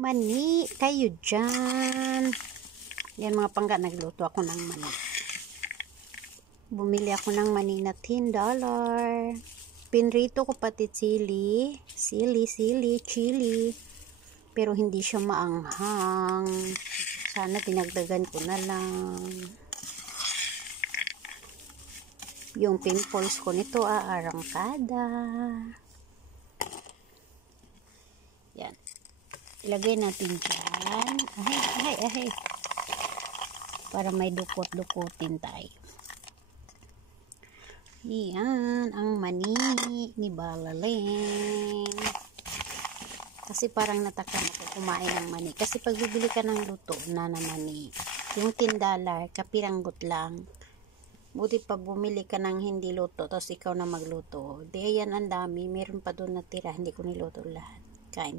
Mani kayo dyan. Yan mga pangga, nagluto ako ng mani. Bumili ako ng mani na $10. Pinrito ko pati chili. Pero hindi siya maanghang. Sana dinagdagan ko na lang. Yung pimples ko nito arangkada. Yan. Ilagay natin dyan. Ahay. Para may dukot-dukutin tayo. Yan. Ang mani ni Balaleng. Kasi parang natakam ako kumain ng mani. Kasi pag bibili ka ng luto na mani, yung $10, kapiranggot lang. Buti pa bumili ka ng hindi luto, tapos ikaw na magluto. Di yan ang dami. Meron pa doon natira. Hindi ko niluto lahat. Kain